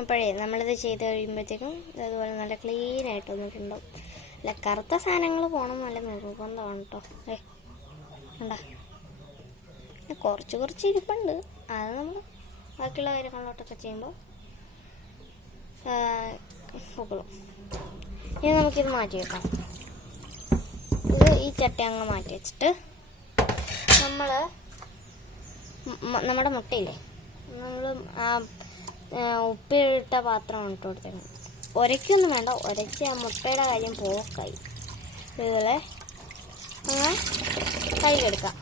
അപ്പോഴേ നമ്മളിത് ചെയ്ത് കഴിയുമ്പോഴത്തേക്കും അതുപോലെ നല്ല ക്ലീനായിട്ട് വന്നിട്ടുണ്ടാവും. അല്ല, കറുത്ത സാധനങ്ങൾ പോകണം നല്ല നിർബന്ധമാണ് കേട്ടോ. ഉണ്ടാ കുറച്ച് ഇരിപ്പുണ്ട്. അത് നമ്മൾ ബാക്കിയുള്ള കാര്യങ്ങളിലോട്ടൊക്കെ ചെയ്യുമ്പോൾ പൊക്കളും. ഇനി നമുക്കിത് മാറ്റി വെക്കാം. ഇത് ഈ ചട്ടി അങ്ങ് മാറ്റി വെച്ചിട്ട് നമ്മുടെ മുട്ടയില്ലേ, നമ്മൾ ആ ഉപ്പിട്ട പാത്രം ഇട്ട് കൊടുത്തേക്കണം. ഉരയ്ക്കൊന്നും വേണ്ട, ഉരച്ച് ആ മുട്ടയുടെ കാര്യം പോക്കായി. ഇതുപോലെ അങ്ങനെ കഴുകിയെടുക്കാം.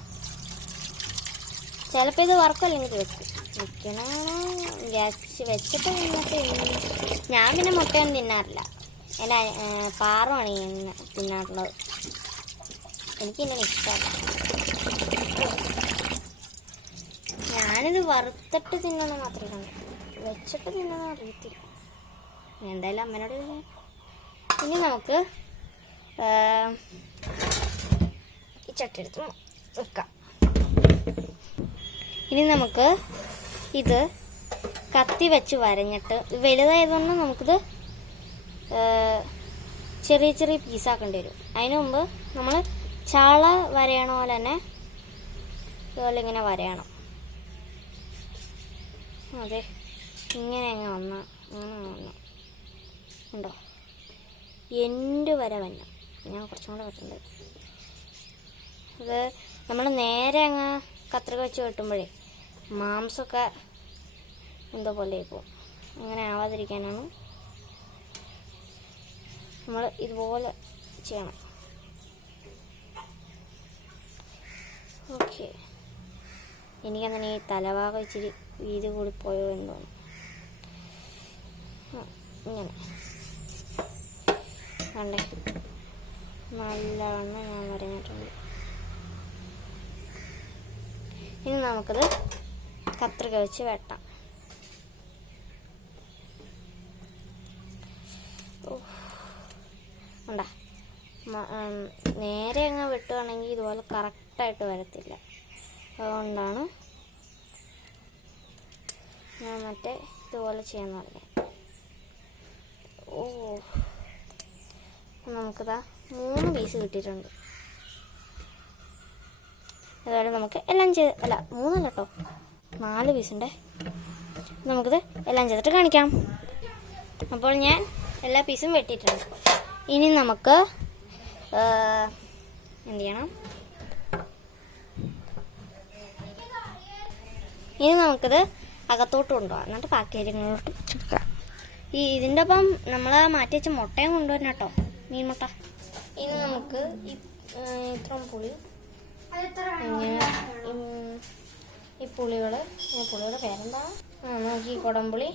ചിലപ്പോൾ ഇത് വറക്കല്ലെങ്കിൽ വെക്കണം. ഗ്യാസ് വെച്ചിട്ട് കഴിഞ്ഞിട്ട് ഞാൻ പിന്നെ മുട്ടയൊന്നും തിന്നാറില്ല. എൻ്റെ പാറുമാണ് തിന്നാറുള്ളത്. എനിക്കിങ്ങനെ ഇഷ്ടമല്ല. ഞാനിത് വറുത്തിട്ട് തിന്നണം മാത്രമേ കണ്ടു, വെച്ചിട്ട് തിന്നണം അറിയത്തില്ല. എന്തായാലും അമ്മേനോട് ഇനി നമുക്ക് ഈ ചട്ടി എടുത്ത് വെക്കാം. ഇനി നമുക്ക് ഇത് കത്തി വെച്ച് വരഞ്ഞിട്ട്, വലുതായതുകൊണ്ട് നമുക്കിത് ചെറിയ പീസാക്കേണ്ടി വരും. അതിന് മുമ്പ് നമ്മൾ ചാള വരയണ പോലെ തന്നെ ഇതുപോലെ ഇങ്ങനെ വരയണം. അതെ, ഇങ്ങനെ അങ്ങ് അങ്ങനെ ഉണ്ടോ, എൻ്റെ വര വന്ന ഞാൻ കുറച്ചും കൂടെ വെട്ടുണ്ട്. അത് നമ്മൾ നേരെ അങ്ങ് കത്രിക വെച്ച് വെട്ടുമ്പോഴേ മാംസമൊക്കെ എന്തോ പോലെ പോകും. അങ്ങനെ ആവാതിരിക്കാനാണ് നമ്മൾ ഇതുപോലെ ചെയ്യണം. ഓക്കെ, എനിക്കങ്ങനെ ഈ തലഭാഗം ഇച്ചിരി വീതി കൂടി പോയോ എന്ന് തോന്നുന്നു. ഇങ്ങനെ കണ്ടേ, നല്ലവണ്ണം ഞാൻ വരഞ്ഞിട്ടുണ്ട്. ഇനി നമുക്കത് കത്രിക വെച്ച് വെട്ടാം. ഉണ്ടാ നേരെ അങ്ങ് വെട്ടുകയാണെങ്കിൽ ഇതുപോലെ കറക്റ്റായിട്ട് വരത്തില്ല. അതുകൊണ്ടാണ് ഞാൻ മറ്റേ ഇതുപോലെ ചെയ്യാൻ പറഞ്ഞത്. നമുക്കിതാ 3 പീസ് കിട്ടിയിട്ടുണ്ട്. അതുപോലെ നമുക്ക് എല്ലാം 3 അല്ല കേട്ടോ, 4 പീസുണ്ട്. നമുക്കിത് എല്ലാം ചെയ്തിട്ട് കാണിക്കാം. അപ്പോൾ ഞാൻ എല്ലാ പീസും വെട്ടിയിട്ടുണ്ട്. ഇനി നമുക്ക് എന്ത് ചെയ്യണം, ഇനി നമുക്കിത് അകത്തോട്ട് കൊണ്ടുപോകാം. എന്നിട്ട് ബാക്കി കാര്യങ്ങളിലോട്ട് ചുരുക്കാം. ഇതിൻ്റെ ഒപ്പം നമ്മൾ മാറ്റി വെച്ച മുട്ടയും കൊണ്ടുവരണം കേട്ടോ, മീൻ മുട്ട. ഇനി നമുക്ക് ഇത്രയും പുളി, ഇങ്ങനെ ഈ പുളിയുടെ പേരെന്താ, നമുക്ക് ഈ കുടംപുളി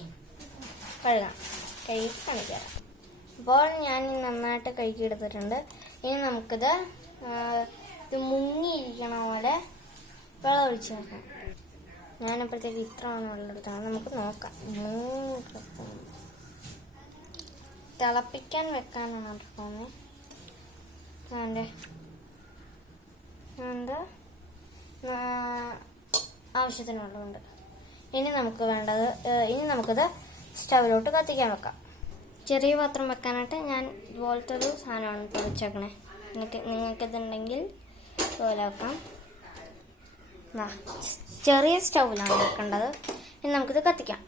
കഴുകി കാണിക്കാം. അപ്പോൾ ഞാൻ നന്നായിട്ട് കഴുകി എടുത്തിട്ടുണ്ട്. ഇനി നമുക്കിത് ഇത് മുങ്ങിയിരിക്കണ പോലെ വെള്ളം ഒഴിച്ച് വെക്കാം. ഞാനപ്പോഴത്തേക്ക് ഇത്രയാണ് വെള്ളം എടുത്താണ്. നമുക്ക് നോക്കാം. തിളപ്പിക്കാൻ വെക്കാനാണ് തോന്നുന്നത്. ആവശ്യത്തിന് വെള്ളമുണ്ട്. ഇനി നമുക്കിത് സ്റ്റവിലോട്ട് കത്തിക്കാൻ വെക്കാം. ചെറിയ പാത്രം വെക്കാനായിട്ട് ഞാൻ ഇതുപോലത്തെ ഒരു സാധനമാണ് വെച്ചേക്കണേ. നിങ്ങൾക്കിതുണ്ടെങ്കിൽ ഇതുപോലെ വെക്കാം. ചെറിയ സ്റ്റൗവിലാണ് വെക്കേണ്ടത്. ഇനി നമുക്കിത് കത്തിക്കാം.